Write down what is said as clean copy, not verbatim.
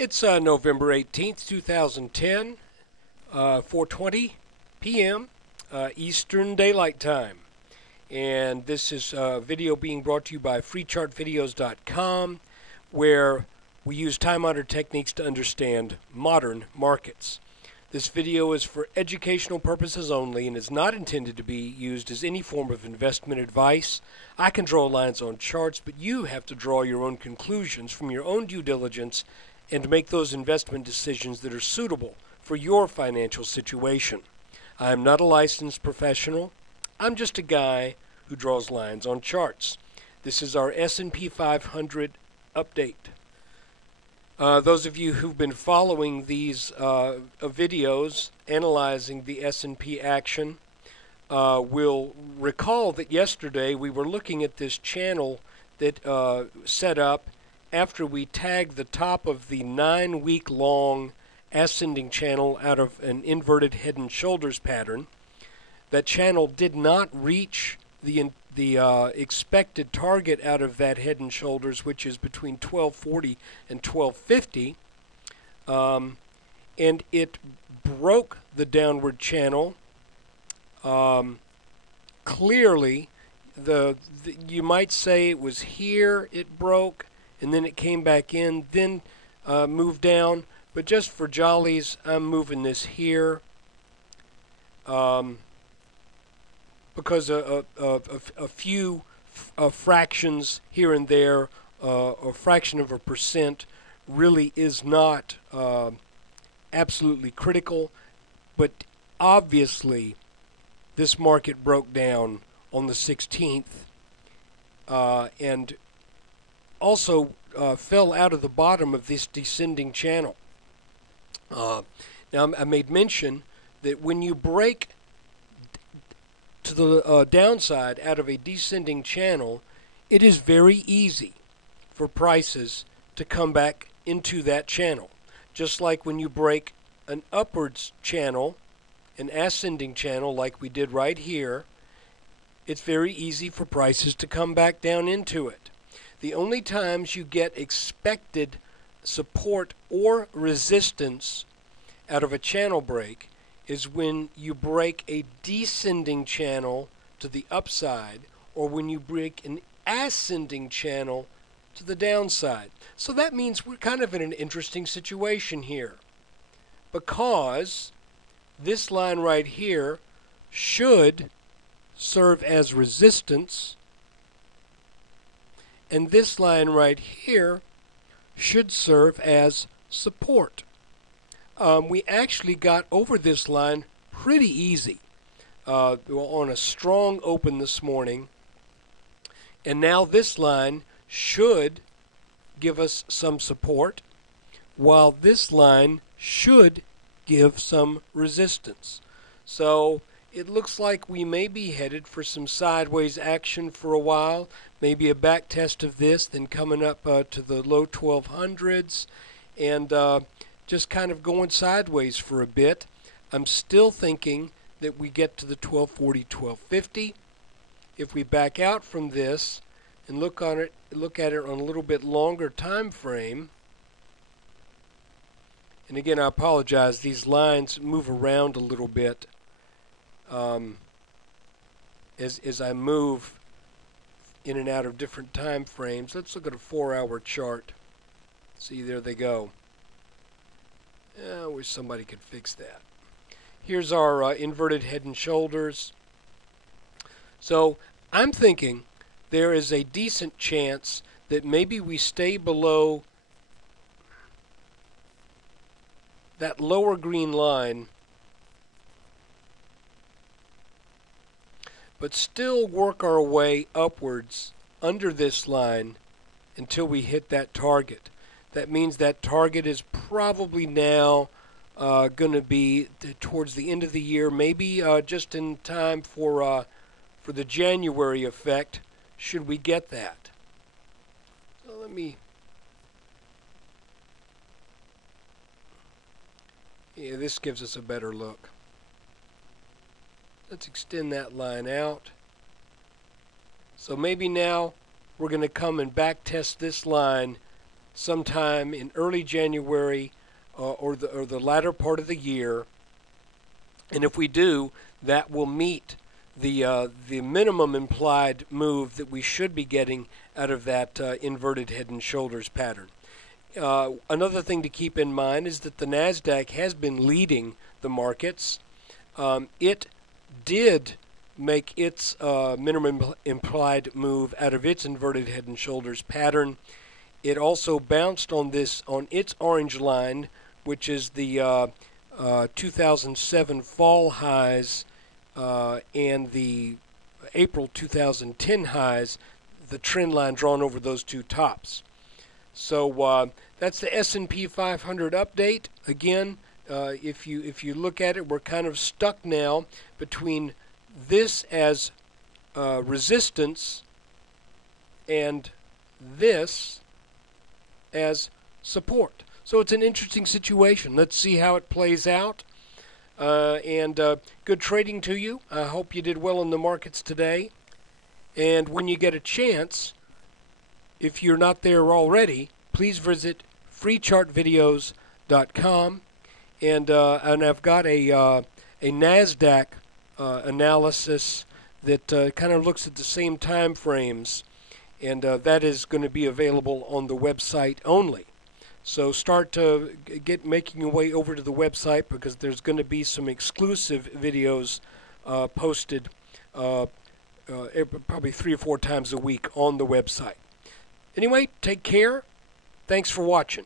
It's November 18th, 2010, 4:20 p.m. Eastern Daylight Time. And this is a video being brought to you by freechartvideos.com, where we use time-honored techniques to understand modern markets. This video is for educational purposes only and is not intended to be used as any form of investment advice. I can draw lines on charts, but you have to draw your own conclusions from your own due diligence and make those investment decisions that are suitable for your financial situation. I am not a licensed professional. I'm just a guy who draws lines on charts. This is our S&P 500 update. Those of you who've been following these videos analyzing the S&P action will recall that yesterday we were looking at this channel that set up after we tagged the top of the 9-week-long ascending channel out of an inverted head and shoulders pattern. That channel did not reach the expected target out of that head and shoulders, which is between 1240 and 1250, and it broke the downward channel. Clearly, you might say it was here it broke, and then it came back in, then moved down. But just for jollies, I'm moving this here because a few fractions here and there, a fraction of a percent, really is not absolutely critical. But obviously, this market broke down on the 16th and also fell out of the bottom of this descending channel. Now, I made mention that when you break to the downside out of a descending channel, it is very easy for prices to come back into that channel. Just like when you break an upwards channel, an ascending channel like we did right here, it's very easy for prices to come back down into it. The only times you get expected support or resistance out of a channel break is when you break a descending channel to the upside or when you break an ascending channel to the downside. So that means we're kind of in an interesting situation here, because this line right here should serve as resistance, and this line right here should serve as support. We actually got over this line pretty easy on a strong open this morning, and now this line should give us some support, while this line should give some resistance. So it looks like we may be headed for some sideways action for a while, maybe a back test of this, then coming up to the low 1200s, and just kind of going sideways for a bit. I'm still thinking that we get to the 1240, 1250. If we back out from this and look at it on a little bit longer time frame, and again, I apologize, these lines move around a little bit as I move in and out of different time frames. Let's look at a 4-hour chart. See, there they go. I wish somebody could fix that. Here's our inverted head and shoulders. So I'm thinking there is a decent chance that maybe we stay below that lower green line, but still work our way upwards under this line until we hit that target. That means that target is probably now going to be towards the end of the year, maybe just in time for the January effect, should we get that. So this gives us a better look. Let's extend that line out. So maybe now we're going to come and back test this line sometime in early January or the latter part of the year. And if we do, that will meet the minimum implied move that we should be getting out of that inverted head and shoulders pattern. Another thing to keep in mind is that the NASDAQ has been leading the markets. It did make its minimum implied move out of its inverted head and shoulders pattern. It also bounced on its orange line, which is the 2007 fall highs and the April 2010 highs, the trend line drawn over those two tops. So that's the S&P 500 update. Again, if you look at it, we're kind of stuck now between this as resistance and this as support. So it's an interesting situation. Let's see how it plays out. And good trading to you. I hope you did well in the markets today. And when you get a chance, if you're not there already, please visit freechartvideos.com. And I've got a NASDAQ analysis that kind of looks at the same time frames. And that is going to be available on the website only. So start to making your way over to the website, because there's going to be some exclusive videos posted probably 3 or 4 times a week on the website. Anyway, take care. Thanks for watching.